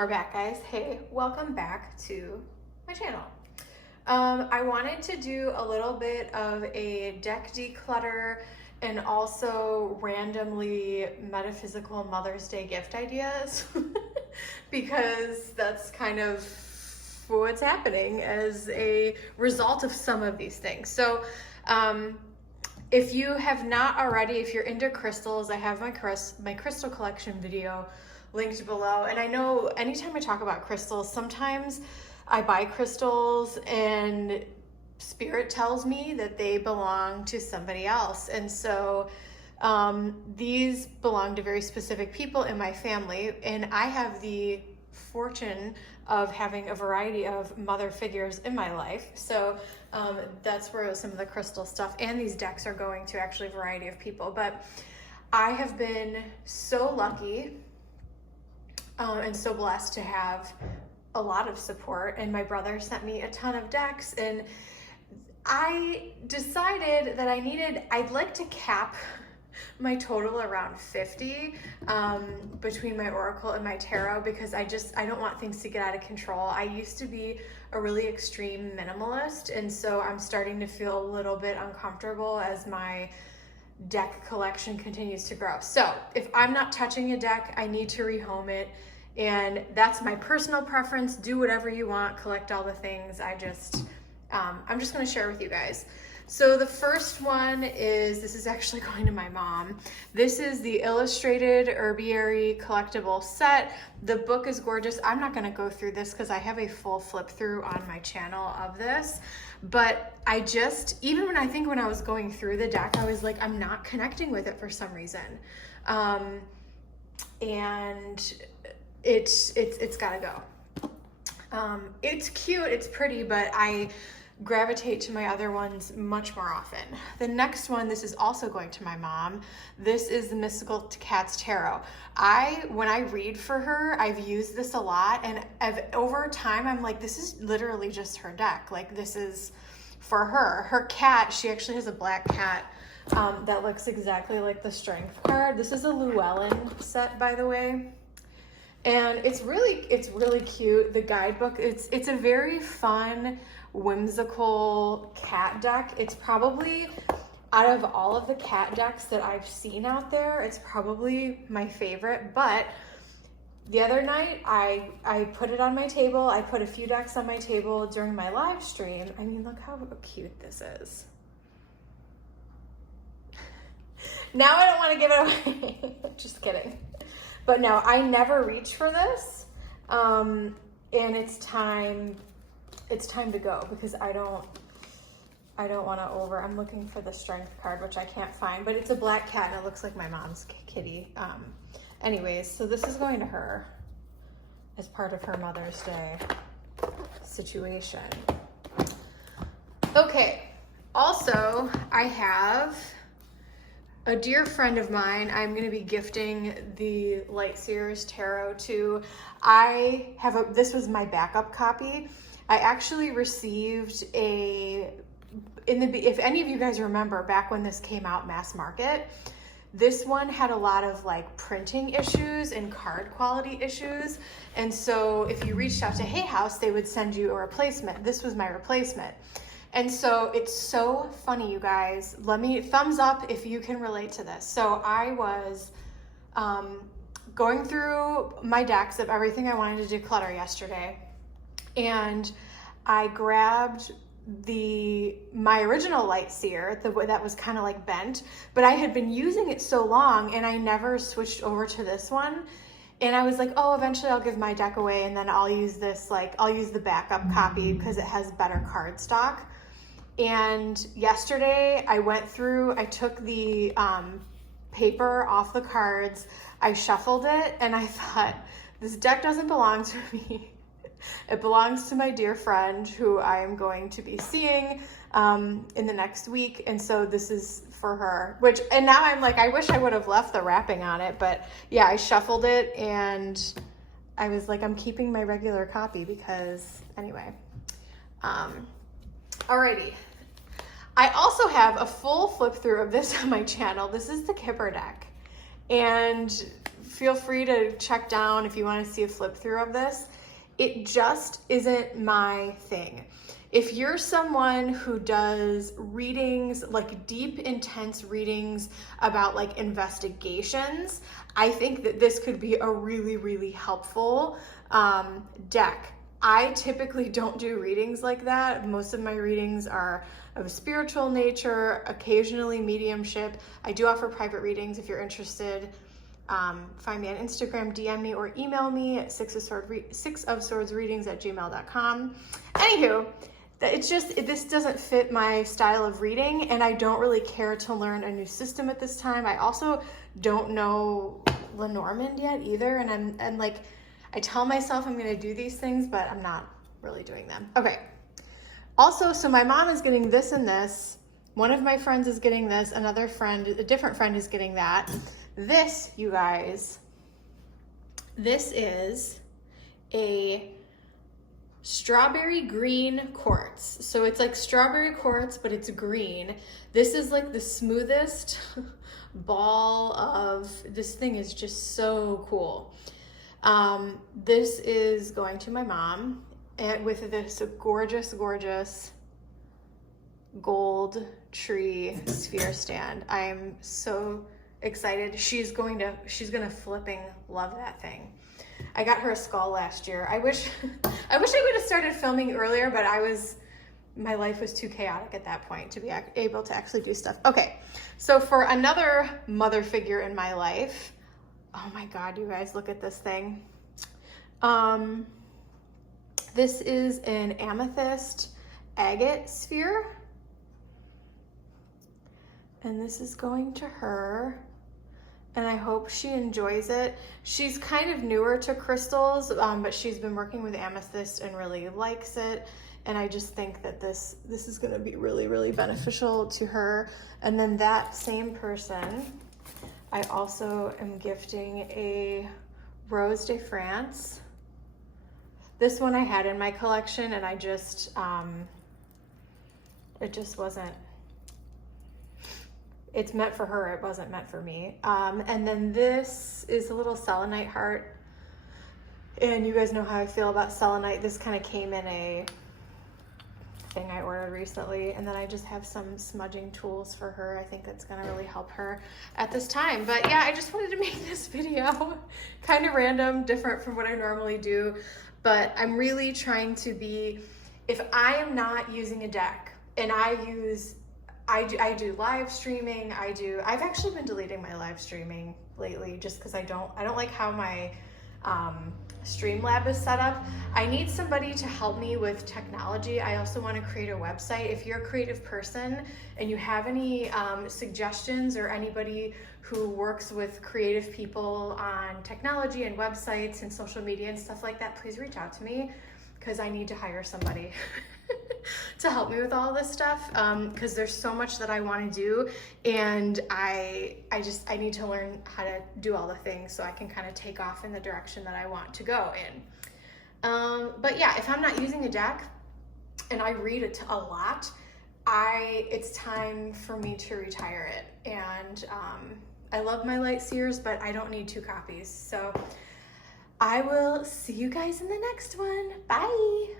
we're back, guys. Hey, welcome back to my channel. I wanted to do a little bit of a deck declutter and also randomly metaphysical Mother's Day gift ideas because that's kind of what's happening as a result of some of these things. So if you have not already, if you're into crystals, I have my crystal collection video linked below. And I know anytime I talk about crystals, sometimes I buy crystals and spirit tells me that they belong to somebody else. And so these belong to very specific people in my family. And I have the fortune of having a variety of mother figures in my life. So that's where some of the crystal stuff and these decks are going to, actually a variety of people. But I have been so lucky and so blessed to have a lot of support, and my brother sent me a ton of decks, and I decided that I'd like to cap my total around 50 between my oracle and my tarot, because I don't want things to get out of control. I used to be a really extreme minimalist, and so I'm starting to feel a little bit uncomfortable as my deck collection continues to grow. So if I'm not touching a deck, I need to rehome it, and that's my personal preference. Do whatever you want, collect all the things. I'm just going to share with you guys. So the first one this is actually going to my mom. This is the Illustrated Herbiary collectible set. The book is gorgeous. I'm not going to go through this because I have a full flip through on my channel of this, but even when I was going through the deck, I was like, I'm not connecting with it for some reason. And it's gotta go. It's cute, it's pretty, but I gravitate to my other ones much more often. The next one, this is also going to my mom. This is the Mystical Cats Tarot. When I read for her, I've used this a lot, and over time, I'm like, this is literally just her deck. Like, this is for her. Her cat, she actually has a black cat that looks exactly like the Strength card. This is a Llewellyn set, by the way. And it's really cute. The guidebook, it's a very fun, whimsical cat deck. It's probably, out of all of the cat decks that I've seen out there, it's probably my favorite. But the other night, I put it on my table. I put a few decks on my table during my live stream. I mean, look how cute this is. Now I don't want to give it away. Just kidding. But no, I never reach for this, and it's time to go, because I don't want to I'm looking for the Strength card, which I can't find, but it's a black cat and it looks like my mom's kitty. Anyways, so this is going to her as part of her Mother's Day situation. Okay, also I have a dear friend of mine I'm going to be gifting the Lightseers Tarot to. This was my backup copy. I actually received if any of you guys remember back when this came out mass market, this one had a lot of like printing issues and card quality issues. And so if you reached out to Hay House, they would send you a replacement. This was my replacement. And so it's so funny, you guys. Thumbs up if you can relate to this. So I was going through my decks of everything I wanted to declutter yesterday, and I grabbed my original Lightseer, that was kind of like bent, but I had been using it so long and I never switched over to this one. And I was like, oh, eventually I'll give my deck away and then I'll use this, I'll use the backup copy because it has better card stock. And yesterday I took the paper off the cards, I shuffled it, and I thought, this deck doesn't belong to me. It belongs to my dear friend who I am going to be seeing in the next week. And so this is for her, and now I'm like, I wish I would have left the wrapping on it, but yeah, I shuffled it and I was like, I'm keeping my regular copy because anyway. Alrighty. I also have a full flip through of this on my channel. This is the Kipper deck. And feel free to check down if you want to see a flip through of this. It just isn't my thing. If you're someone who does readings, like deep, intense readings about like investigations, I think that this could be a really, really helpful deck. I typically don't do readings like that. Most of my readings are of a spiritual nature, occasionally mediumship. I do offer private readings if you're interested. Find me on Instagram, DM me, or email me at sixofswordsreadings@gmail.com. Anywho, this doesn't fit my style of reading, and I don't really care to learn a new system at this time. I also don't know Lenormand yet either, and I'm like, I tell myself I'm gonna do these things, but I'm not really doing them. Okay. Also, so my mom is getting this and this. One of my friends is getting this. Another friend, a different friend is getting that. This, you guys, this is a strawberry green quartz. So it's like strawberry quartz, but it's green. This is like the smoothest ball of, this thing is just so cool. This is going to my mom, and with this gorgeous, gorgeous gold tree sphere stand. I'm so excited. She's gonna flipping love that thing. I got her a skull last year. I wish I would have started filming earlier, but my life was too chaotic at that point to be able to actually do stuff. Okay, so for another mother figure in my life, oh my God, you guys, look at this thing. This is an amethyst agate sphere. And this is going to her. And I hope she enjoys it. She's kind of newer to crystals, but she's been working with amethyst and really likes it. And I just think that this is gonna be really, really beneficial to her. And then that same person, I also am gifting a Rose de France. This one I had in my collection, and I just, it just wasn't, it's meant for her, it wasn't meant for me. And then this is a little selenite heart. And you guys know how I feel about selenite. This kind of came in a thing I ordered recently, and then I just have some smudging tools for her. I think that's gonna really help her at this time. But yeah, I just wanted to make this video kind of random, different from what I normally do, but I'm really trying to be, if I am not using a deck, and I do live streaming, I've actually been deleting my live streaming lately just because I don't like how my Streamlab is set up. I need somebody to help me with technology. I also want to create a website. If you're a creative person and you have any suggestions, or anybody who works with creative people on technology and websites and social media and stuff like that, please reach out to me, because I need to hire somebody to help me with all this stuff, because there's so much that I want to do, and I need to learn how to do all the things so I can kind of take off in the direction that I want to go in. But yeah, if I'm not using a deck and I read a lot, it's time for me to retire it. And I love my light seers, but I don't need 2 copies. So I will see you guys in the next one. Bye.